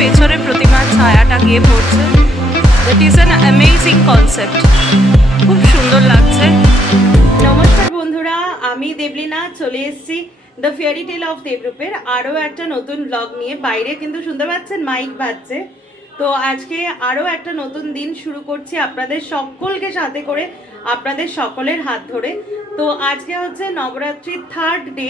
পেছনে প্রতিমার ছায়াটা গিয়ে পড়ছে। That is an amazing concept, খুব সুন্দর লাগছে। নমস্কার বন্ধুরা, আমি দেবলীনা চলে এসেছি দ্য ফেয়ারি টেল অফ দেবরূপের আরও একটা নতুন ব্লগ নিয়ে। বাইরে কিন্তু শুনতে পাচ্ছেন মাইক বাজছে। তো আজকে আরও একটা নতুন দিন শুরু করছি আপনাদের সকলকে সাথে করে, আপনাদের সকলের হাত ধরে। তো আজকে হচ্ছে নবরাত্রির 3rd ডে।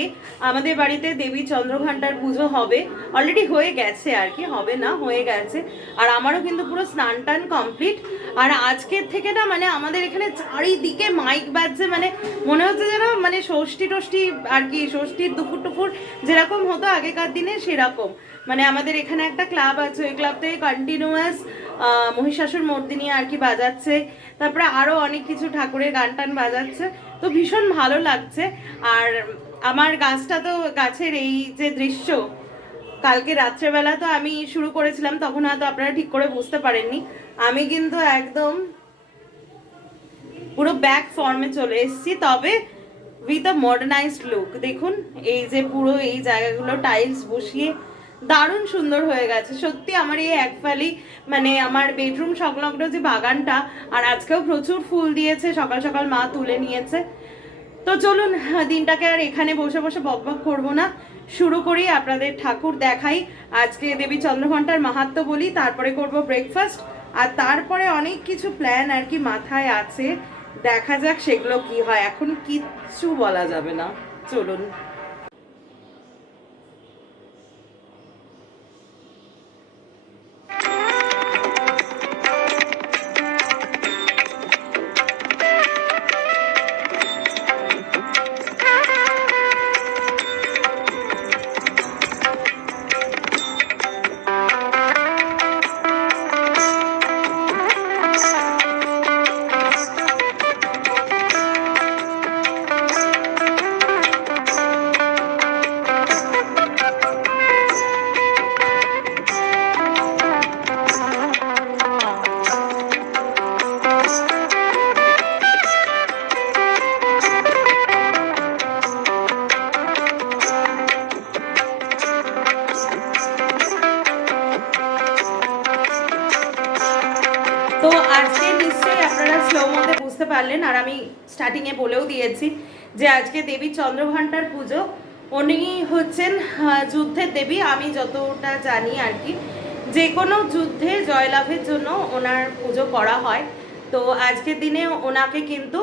আমাদের বাড়িতে দেবী চন্দ্রঘণ্টার পুজো হবে, অলরেডি হয়ে গেছে আর কি, হবে না হয়ে গেছে। আর আমারও কিন্তু পুরো স্নান টান কমপ্লিট। আর আজকের থেকে না মানে আমাদের এখানে চারিদিকে মাইক বাজছে, মানে মনে হচ্ছে যেন মানে ষষ্ঠী টষ্ঠী আর কি, ষষ্ঠীর দুপুর টুপুর যেরকম হতো আগেকার দিনে সেরকম। মানে আমাদের এখানে একটা ক্লাব আছে, ওই ক্লাব থেকে কন্টিনিউয়াস মহিষাসুর মর্দিনী আর কি বাজাচ্ছে, তারপরে আরও অনেক কিছু ঠাকুরের গান টান বাজাচ্ছে। তো ভীষণ ভালো লাগছে। আর আমার গাছটা তো, গাছের এই যে দৃশ্য, কালকে রাত্রেবেলা তো আমি শুরু করেছিলাম, তখন হয়তো আপনারা ঠিক করে বুঝতে পারেননি। আমি কিন্তু একদম পুরো ব্যাক ফর্মে চলে এসেছি, তবে উইথ আ মডার্নাইজড লুক। দেখুন এই যে পুরো এই জায়গাগুলো টাইলস বসিয়ে দারুণ সুন্দর হয়ে গেছে সত্যি। আমার এই একফালি মানে আমার বেডরুম সংলগ্ন যে বাগানটা, আর আজকেও প্রচুর ফুল দিয়েছে, সকাল সকাল মা তুলে নিয়েছে। তো চলুন দিনটাকে আর এখানে বসে বসে বকবক করবো না, শুরু করি। আপনাদের ঠাকুর দেখাই, আজকে দেবী চন্দ্রঘণ্টার মাহাত্ম্য বলি, তারপরে করব ব্রেকফাস্ট, আর তারপরে অনেক কিছু প্ল্যান আর কি মাথায় আছে। দেখা যাক সেগুলো কি হয়, এখন কিচ্ছু বলা যাবে না। চলুন। তো আজকে নিশ্চয়ই আপনারা স্লো মধ্যে বুঝতে পারলেন, আর আমি স্টার্টিংয়ে বলেও দিয়েছি যে আজকে দেবী চন্দ্রঘণ্টার পুজো। উনি হচ্ছেন যুদ্ধের দেবী, আমি যতটা জানি আর কি। যে কোনো যুদ্ধে জয়লাভের জন্য ওনার পুজো করা হয়। তো আজকের দিনে ওনাকে কিন্তু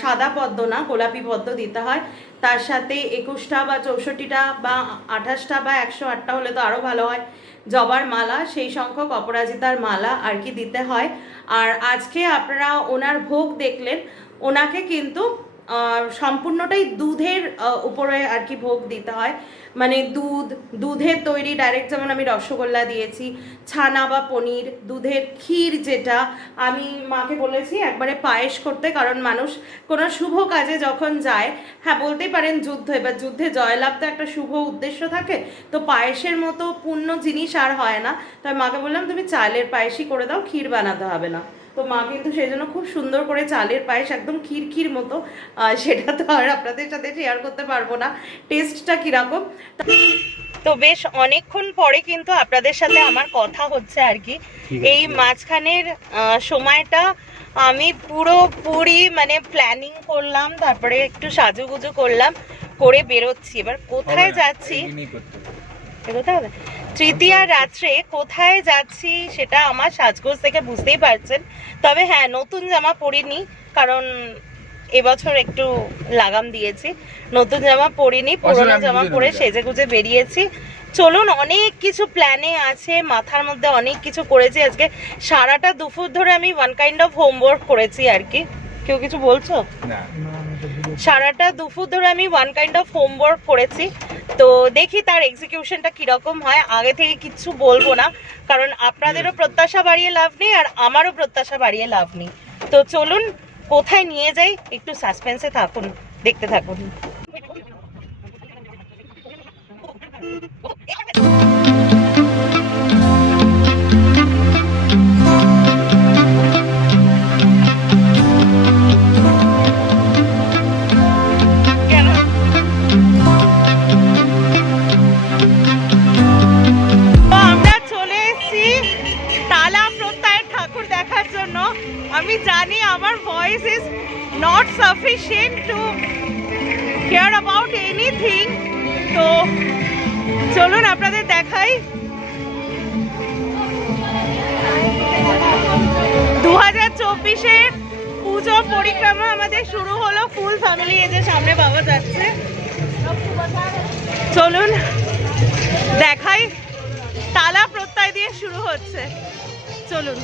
সাদা পদ্ম না, গোলাপি পদ্ম দিতে হয়। তার সাথে 21টা বা 64টা বা 28টা বা 108টা হলে তো আরও ভালো হয় জবার মালা, সেই সংখ্যক অপরাজিতার মালা আর কি দিতে হয়। আর আজকে আপনারা ওনার ভোগ দেখলেন, ওনাকে কিন্তু সম্পূর্ণটাই দুধের উপরে আর কি ভোগ দিতে হয়। মানে দুধের তৈরি ডাইরেক্ট, যেমন আমি রসগোল্লা দিয়েছি, ছানা বা পনির, দুধের ক্ষীর, যেটা আমি মাকে বলেছি একবারে পায়েস করতে, কারণ মানুষ কোনো শুভ কাজে যখন যায়, হ্যাঁ বলতেই পারেন যুদ্ধ, এবার যুদ্ধে জয়লাভ তো একটা শুভ উদ্দেশ্য থাকে, তো পায়েসের মতো পূর্ণ জিনিস আর হয় না। তাই মাকে বললাম তুমি চালের পায়েসই করে দাও, ক্ষীর বানাতে হবে না। তো মা কিন্তু সেই জন্য খুব সুন্দর করে চালের পায়েস, একদম ক্ষীর মতো, সেটা তো আর আপনাদের সাথে শেয়ার করতে পারবো না টেস্টটা কীরকম। তো বেশ অনেকক্ষণ পরে কিন্তু আপনাদের সাথে আমার কথা হচ্ছে আর কি। এই মাঝখানের সময়টা আমি পুরোপুরি মানে প্ল্যানিং করলাম, তারপরে একটু সাজুগুজু করলাম, করে বেরোচ্ছি। এবার কোথায় যাচ্ছি, তৃতীয়া রাত্রে কোথায় যাচ্ছি সেটা আমার সাজগোজ থেকে বুঝতেই পারছেন। তবে হ্যাঁ, নতুন জামা পরিনি, কারণ এবছর একটু লাগাম দিয়েছি, নতুন জামা পরিনি, পুরোনো জামা পরে সেজে গুজে বেরিয়েছি। চলুন, অনেক কিছু প্ল্যানে আছে, মাথার মধ্যে অনেক কিছু করেছি। আজকে সারাটা দুপুর ধরে আমি ওয়ান কাইন্ড অফ হোমওয়ার্ক করেছি আর কি। কেউ কিছু বলছো? না, সারাটা দুপুর ধরে আমি ওয়ান কাইন্ড অফ হোমওয়ার্ক করেছি, তো দেখি তার এক্সিকিউশনটা কিরকম হয়। আগে থেকে কিচ্ছু বলবো না, কারণ আপনাদেরও প্রত্যাশা বাড়িয়ে লাভ নেই আর আমারও প্রত্যাশা বাড়িয়ে লাভ নেই। তো চলুন কোথায় নিয়ে যাই, একটু সাসপেন্সে থাকুন, দেখতে থাকুন। আমি জানি আমার voice is not sufficient two care about anything, তো চলুন আপনাদের দেখাই। 2024-এর পুজো পরিক্রমা আমাদের শুরু হলো, ফুল ফ্যামিলি। এই যে সামনে বাবা যাচ্ছে, চলুন দেখাই। তালা প্রত্যয় দিয়ে শুরু হচ্ছে, চলুন।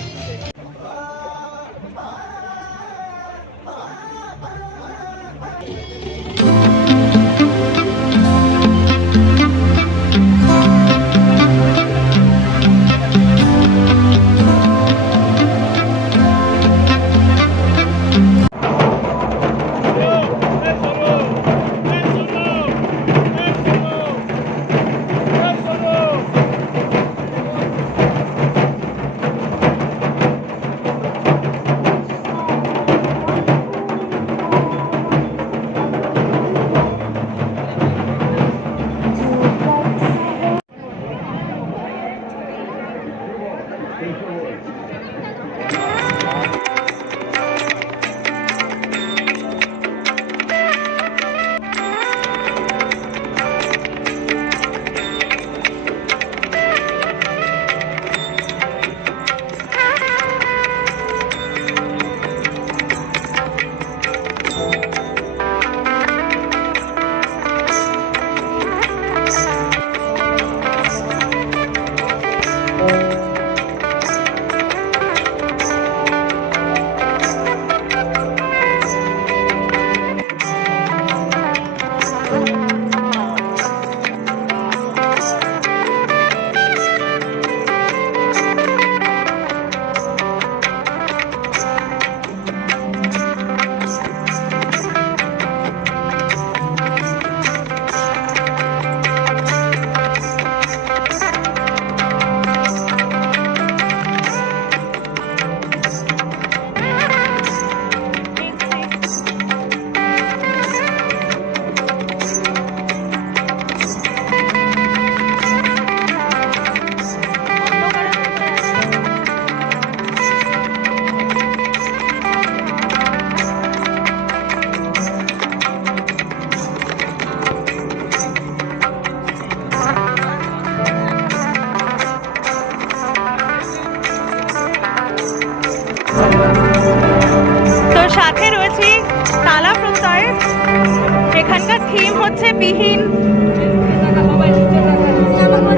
এখানকার থিম হচ্ছে বিহীন।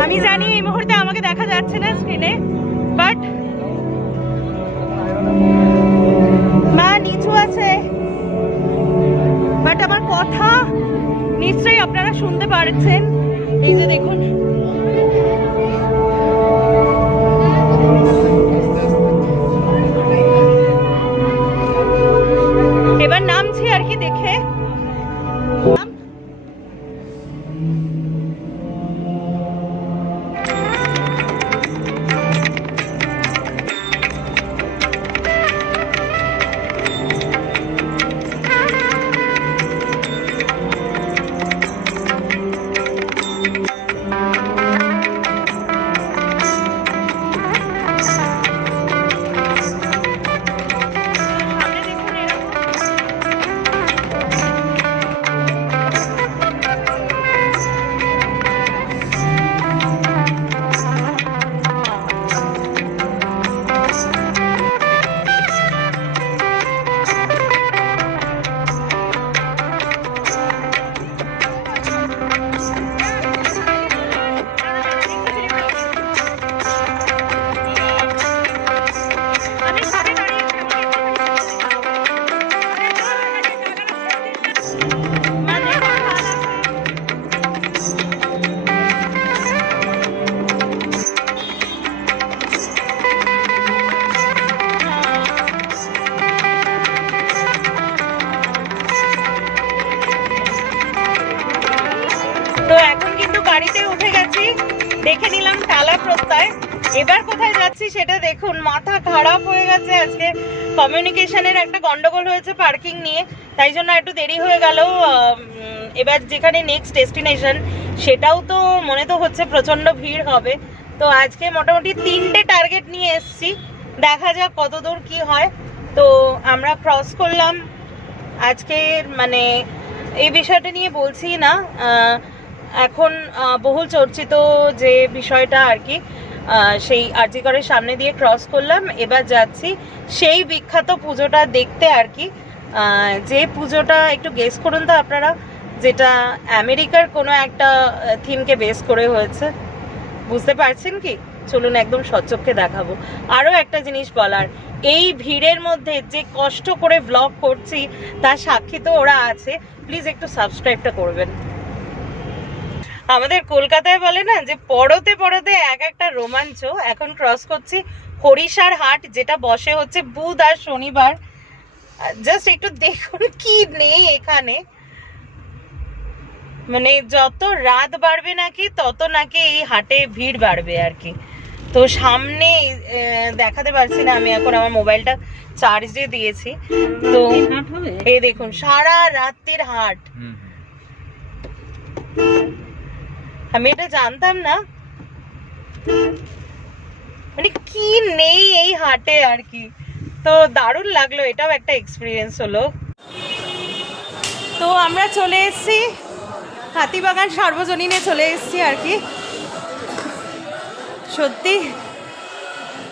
আমি জানি এই মুহূর্তে আমাকে দেখা যাচ্ছে না স্ক্রিনে, বাট মা নিচু আছে, বাট আমার কথা নিশ্চয়ই আপনারা শুনতে পারছেন। এই যে দেখুন, এবার নামছি আর কি দেখে। সেটা দেখুন, মাথা খারাপ হয়ে গেছে আজকে। কমিউনিকেশনের একটা গন্ডগোল হয়েছে পার্কিং নিয়ে, তাই জন্য একটু দেরি হয়ে গেল। এবার যেখানে নেক্সট ডেস্টিনেশন সেটাও তো মনে তো হচ্ছে প্রচণ্ড ভিড় হবে। তো আজকে মোটামুটি 3টে টার্গেট নিয়ে এসছি, দেখা যাক কত দূর কী হয়। তো আমরা ক্রস করলাম আজকে, মানে এই বিষয়টা নিয়ে বলছি না, এখন বহুল চর্চিত যে বিষয়টা আর কি, সেই আরজি করের সামনে দিয়ে ক্রস করলাম। এবার যাচ্ছি সেই বিখ্যাত পুজোটা দেখতে আর কি, যে পুজোটা একটু গেস করুন তো আপনারা, যেটা আমেরিকার কোনো একটা থিমকে বেস করে হয়েছে। বুঝতে পারছেন কি? চলুন একদম সচক্ষে দেখাবো। আরও একটা জিনিস বলার, এই ভিড়ের মধ্যে যে কষ্ট করে ব্লগ করছি তার সাক্ষী তো ওরা আছে। প্লিজ একটু সাবস্ক্রাইবটা করবেন। আমাদের কলকাতায় বলে না যে পড়তে পড়তে এক একটা রোমাঞ্চ। এখন ক্রস করছি হরিষার হাট, যেটা বসে হচ্ছে বুধ আর শনিবার। জাস্ট একটু দেখুন কি নেই এখানে, মানে যত রাত বাড়বে নাকি তত নাকি এই হাটে ভিড় বাড়বে আর কি। তো সামনে দেখাতে পারছি না আমি, এখন আমার মোবাইলটা চার্জে দিয়েছি। তো এই দেখুন সারা রাতের হাট, আমি এটা জানতাম না, মানে কি নেই এই হাটে আর কি। তো দারুণ লাগলো, এটাও একটা এক্সপিরিয়েন্স হলো। তো আমরা চলে এসেছি হাতিবাগান সার্বজনীনে, চলে এসেছি আর কি। সত্যি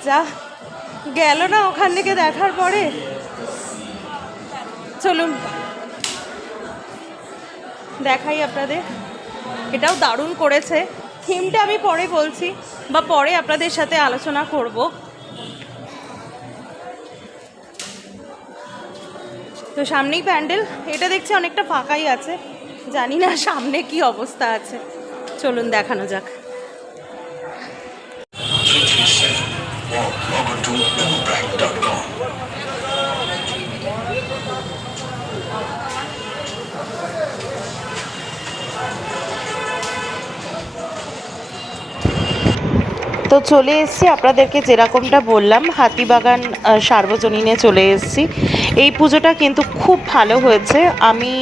যা গেল না ওখান থেকে দেখার পরে। চলুন দেখাই আপনাদের, এটাও দারুণ করেছে। থিমটা আমি পরে বলছি, বা পরে আপনাদের সাথে আলোচনা করব। তো সামনেই প্যান্ডেল, এটা দেখছি অনেকটা ফাঁকাই আছে, জানি না সামনে কি অবস্থা আছে। চলুন দেখানো যাক। তো চলে এসেছি, আপনাদেরকে যেরকমটা বললাম হাতিবাগান সার্বজনীনে চলে এসেছি। এই পুজোটা কিন্তু খুব ভালো হয়েছে। আমি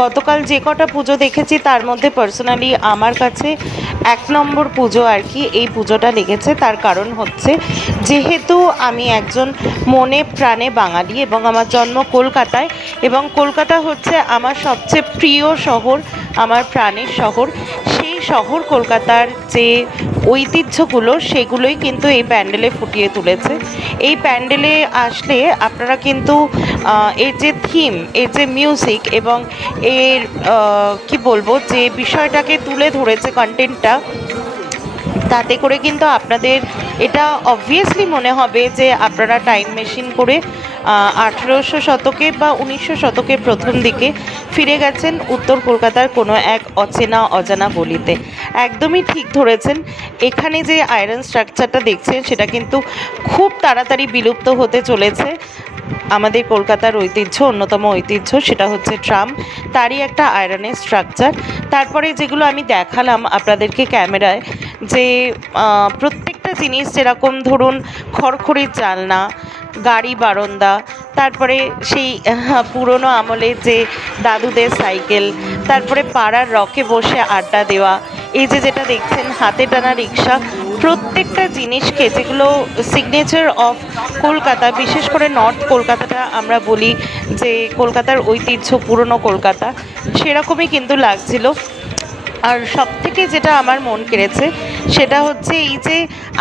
গতকাল যে কটা পুজো দেখেছি তার মধ্যে পার্সোনালি আমার কাছে 1 নম্বর পুজো আর কি এই পুজোটা লেগেছে। তার কারণ হচ্ছে, যেহেতু আমি একজন মনে প্রাণে বাঙালি এবং আমার জন্ম কলকাতায়, এবং কলকাতা হচ্ছে আমার সবচেয়ে প্রিয় শহর, আমার প্রাণের শহর। সেই শহর কলকাতার যে ঐতিহ্যগুলো সেগুলোই কিন্তু এই প্যান্ডেলে ফুটিয়ে তুলেছে। এই প্যান্ডেলে আসলে আপনারা কিন্তু এর যে থিম, এর যে মিউজিক এবং এর কি বলবো, যে বিষয়টাকে তুলে ধরেছে কন্টেন্টটা, তাতে করে কিন্তু আপনাদের এটা অবভিয়াসলি মনে হবে যে আপনারা টাইম মেশিন করে 1800 শতকে বা 1900 শতকের প্রথম দিকে ফিরে গেছেন উত্তর কলকাতার কোনো এক অচেনা অজানা গলিতে। একদমই ঠিক ধরেছেন। এখানে যে আয়রন স্ট্রাকচারটা দেখছেন সেটা কিন্তু খুব তাড়াতাড়ি বিলুপ্ত হতে চলেছে। আমাদের কলকাতার ঐতিহ্য, অন্যতম ঐতিহ্য, সেটা হচ্ছে ট্রাম, তারই একটা আয়রনের স্ট্রাকচার। তারপরে যেগুলো আমি দেখালাম আপনাদেরকে ক্যামেরায়, যে প্রত্যেকটা জিনিস, যেরকম ধরুন খড়খড়ির জানলা, গাড়ি বারান্দা, তারপরে সেই পুরনো আমলের যে দাদুদের সাইকেল, তারপরে পাড়ার রকে বসে আড্ডা দেওয়া, এই যে যেটা দেখছেন হাতে টানা রিক্সা, প্রত্যেকটা জিনিসকে, যেগুলো সিগনেচার অফ কলকাতা, বিশেষ করে নর্থ কলকাতাটা আমরা বলি যে কলকাতার ঐতিহ্য, পুরনো কলকাতা, সেরকমই কিন্তু লাগছিল। আর সবথেকে যেটা আমার মন কেড়েছে সেটা হচ্ছে এই যে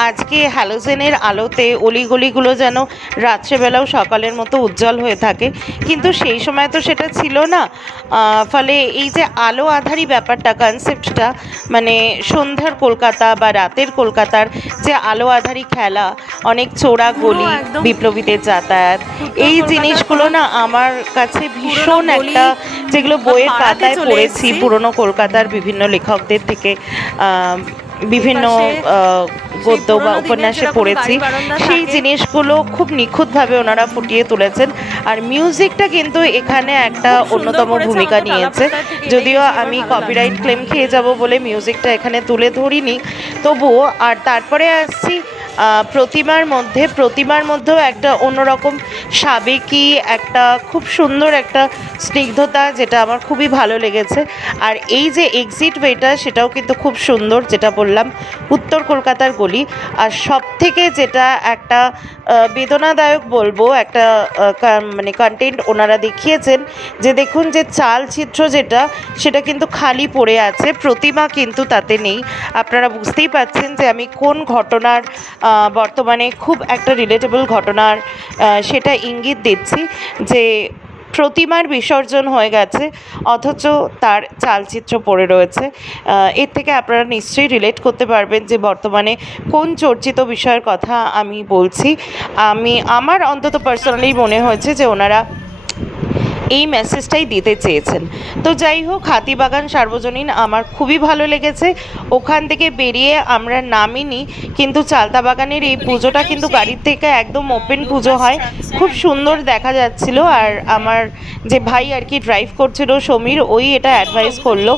আজকে হ্যালোজেনের আলোতে অলিগলিগুলো যেন রাত্রেবেলাও সকালের মতো উজ্জ্বল হয়ে থাকে, কিন্তু সেই সময় তো সেটা ছিল না। ফলে এই যে আলো আঁধারি ব্যাপারটা, কনসেপ্টটা, মানে সন্ধ্যার কলকাতা বা রাতের কলকাতার যে আলো আঁধারি খেলা, অনেক চোরা গলি, বিপ্লবীদের যাতায়াত, এই জিনিসগুলো না আমার কাছে ভীষণ একটা, যেগুলো বইয়ের পাতায় পড়েছি পুরনো কলকাতার বিভিন্ন লেখকদের থেকে, বিভিন্ন গদ্য বা উপন্যাসে পড়েছি, সেই জিনিসগুলো খুব নিখুঁতভাবে ওনারা ফুটিয়ে তুলেছেন। আর মিউজিকটা কিন্তু এখানে একটা অন্যতম ভূমিকা নিয়েছে, যদিও আমি কপিরাইট ক্লেম খেয়ে যাব বলে মিউজিকটা এখানে তুলে ধরিনি, তবুও। আর তারপরে আসছি প্রতিমার মধ্যেও একটা অন্যরকম সাবেকি একটা খুব সুন্দর একটা স্নিগ্ধতা, যেটা আমার খুবই ভালো লেগেছে। আর এই যে এক্সিট ওয়েটা সেটাও কিন্তু খুব সুন্দর, যেটা বললাম উত্তর কলকাতার গলি। আর সবথেকে যেটা একটা বেদনাদায়ক বলবো, একটা মানে কন্টেন্ট ওনারা দেখিয়েছেন যে দেখুন যে চালচিত্র যেটা সেটা কিন্তু খালি পড়ে আছে, প্রতিমা কিন্তু তাতে নেই। আপনারা বুঝতেই পারছেন যে আমি কোন ঘটনার বর্তমানে খুব একটা রিলেটেবল ঘটনার সেটা ইঙ্গিত দিচ্ছি, যে প্রতিমার বিসর্জন হয়ে গেছে অথচ তার চালচিত্র পড়ে রয়েছে। এর থেকে আপনারা নিশ্চয়ই রিলেট করতে পারবেন যে বর্তমানে কোন চর্চিত বিষয়ের কথা আমি বলছি। আমার অন্তত পার্সোনালি মনে হয়েছে যে ওনারা এই মেসেজটাই দিতে চেয়েছেন। তো যাই হোক, হাতিবাগান সার্বজনীন আমার খুবই ভালো লেগেছে। ওখান থেকে বেরিয়ে আমরা নামিনি, কিন্তু চালতাবাগানের এই পুজোটা কিন্তু গাড়ির থেকে একদম ওপেন পুজো হয়, খুব সুন্দর দেখা যাচ্ছিল। আর আমার যে ভাই আর কি ড্রাইভ করছিল সমীর, ওই এটা অ্যাডভাইস করলো।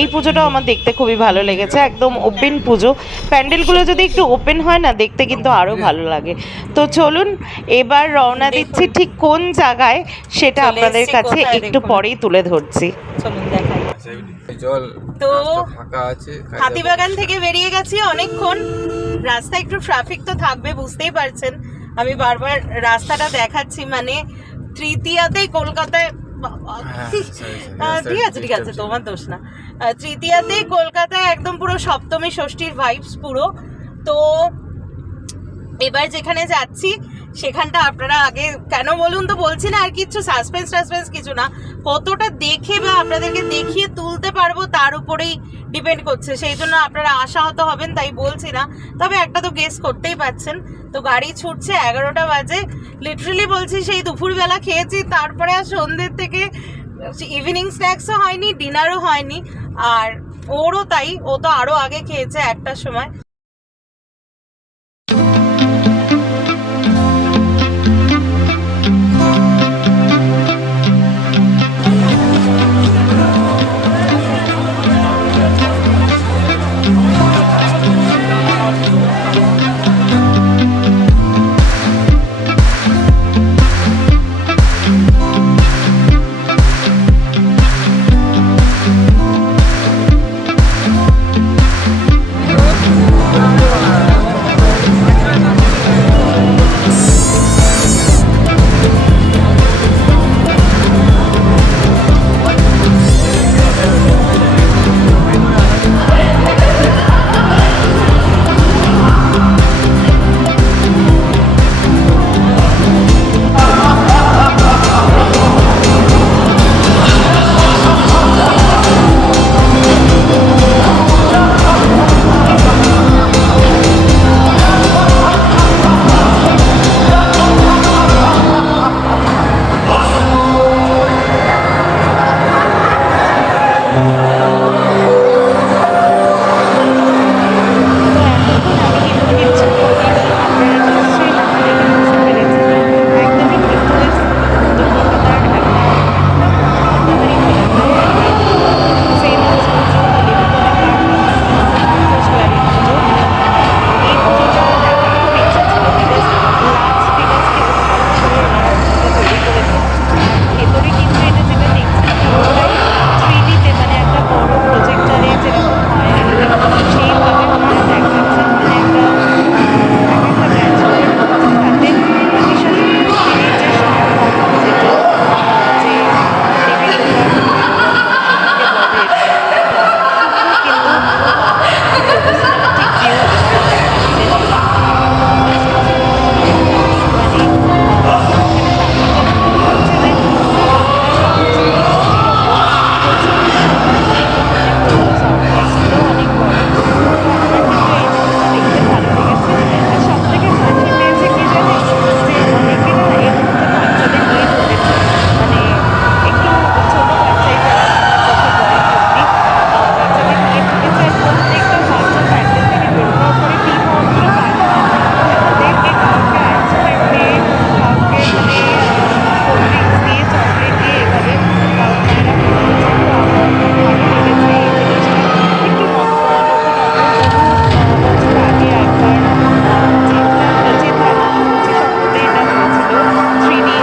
এই পুজোটাও আমার দেখতে খুবই ভালো লেগেছে, একদম ওপেন পুজো। প্যান্ডেলগুলো যদি একটু ওপেন হয় না, দেখতে কিন্তু আরও ভালো লাগে। তো চলুন এবার রওনা দিচ্ছি, ঠিক কোন জায়গায় সেটা আপনাদের কাছে একটু পরেই তুলে ধরছি। চলুন দেখাই। তো হাতিবাগান থেকে বেরিয়ে গেছি অনেকক্ষণ, রাস্তা একটু ট্রাফিক তো থাকবে, বুঝতেই পারছেন। আমি বারবার রাস্তাটা দেখাচ্ছি, মানে তৃতীয়াতেই কলকাতায়, ঠিক আছে তোমার দোষ না, তৃতীয়াতেই কলকাতায় একদম পুরো সপ্তমী ষষ্ঠীর ভাইবস পুরো। তো এবার যেখানে যাচ্ছি সেখানটা আপনারা আগে কেন বলুন তো বলছি না, আর কিছু সাসপেন্স কিছু না, কতটা দেখে বা আপনাদেরকে দেখিয়ে তুলতে পারবো তার উপরেই ডিপেন্ড করছে। সেই জন্য আপনারা আশাহত হবেন তাই বলছি না, তবে একটা তো গেস করতেই পাচ্ছেন। তো গাড়ি ছুটছে, 11টা বাজে, লিটারেলি বলছি সেই দুপুরবেলা খেয়েছি, তারপরে আর সন্ধ্যের থেকে ইভিনিং স্ন্যাক্সও হয়নি, ডিনারও হয়নি। আর ওরও তাই, ও তো আরও আগে খেয়েছে 1টার সময়।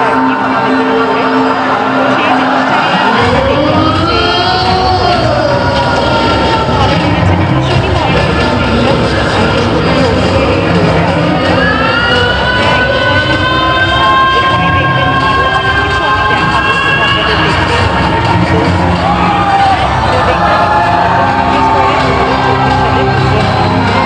আর কি মহাদেবের উপরে। তো সেই জিনিসটাকে আমরা দেখলাম যে এখানেও করেছে। ভালো লেগেছে, ভীষণই ভালো লেগেছে এইসব। আর বিশেষ করে অভিষেকের এই দোলের আনন্দটা। তো আপনারা এনজয় করুন। এখানে দেখবেন আরও অনেক কিছু আমি দেখাবো, যেটা আপনাদের দেখতে ভালো লাগবেও। তো দেখতে থাকুন সন্তোষ মিত্র স্কোয়ারে 2024 সালে পুজোর আনন্দ।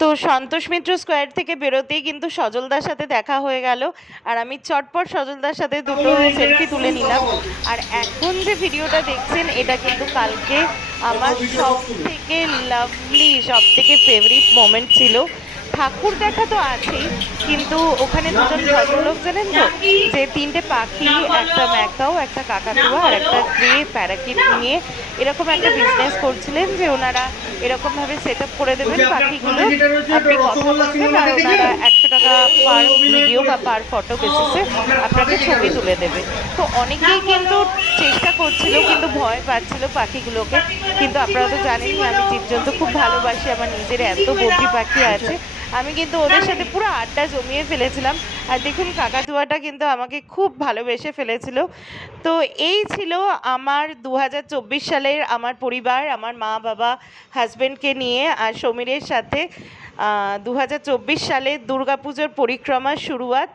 তো সন্তোষ মিত্র স্কোয়ার থেকে বেরোতেই কিন্তু সজলদার সাথে দেখা হয়ে গেল, আর আমি চটপট সজলদার সাথে দুটো সেলফি তুলে নিলাম। আর এখন যে ভিডিওটা দেখছেন এটা কিন্তু কালকে আমার সব থেকে লাভলি, সব থেকে ফেভারিট মোমেন্ট ছিল। ঠাকুর দেখা তো আছেই, কিন্তু ওখানে দুজন ভদ্রলোক জানেন তো, যে তিনটে পাখি, একটা ম্যাকাও, একটা কাকাতুয়া আর একটা গ্রে প্যারাকিট নিয়ে এরকম একটা বিজনেস করছিলেন, যে ওনারা এরকমভাবে সেট আপ করে দেবেন পাখিগুলো, আপনি কথা বলবেন আর ওনারা 100 টাকা পার ভিডিও বা পার ফটো বেসিসে আপনাকে ছবি তুলে দেবে। তো অনেকেই কিন্তু চেষ্টা করছিল, কিন্তু ভয় পাচ্ছিল পাখিগুলোকে। কিন্তু আপনারা তো জানেনই আমি জীবজন্তু খুব ভালোবাসি, আমার নিজের এত বদ্রি পাখি আছে, আমি কিন্তু ওদের সাথে পুরো আড্ডা জমিয়ে ফেলেছিলাম। আর দেখুন কাকাতুয়াটা কিন্তু আমাকে খুব ভালোবেসে ফেলেছিল। তো এই ছিল আমার 2024 সালের আমার পরিবার, আমার মা বাবা, হাজব্যান্ডকে নিয়ে আর সমীরের সাথে 2024 সালে দুর্গাপুজোর পরিক্রমার শুরুয়াত,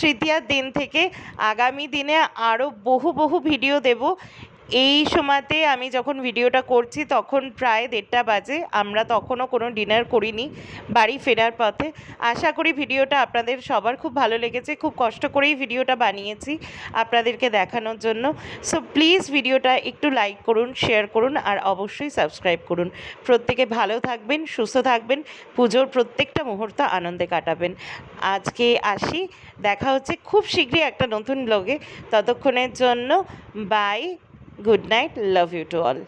তৃতীয়ার দিন থেকে। আগামী দিনে আরও বহু বহু ভিডিও দেব। এই সময়তে আমি যখন ভিডিওটা করছি তখন প্রায় 1:30 বাজে, আমরা তখনও কোনো ডিনার করিনি, বাড়ি ফেরার পথে। আশা করি ভিডিওটা আপনাদের সবার খুব ভালো লেগেছে। খুব কষ্ট করেই ভিডিওটা বানিয়েছি আপনাদেরকে দেখানোর জন্য। সো প্লিজ ভিডিওটা একটু লাইক করুন, শেয়ার করুন আর অবশ্যই সাবস্ক্রাইব করুন। প্রত্যেকে ভালো থাকবেন, সুস্থ থাকবেন, পুজোর প্রত্যেকটা মুহূর্ত আনন্দে কাটাবেন। আজকে আসি, দেখা হচ্ছে খুব শীঘ্রই একটা নতুন ব্লগে। ততক্ষণের জন্য by, good night, love you to all.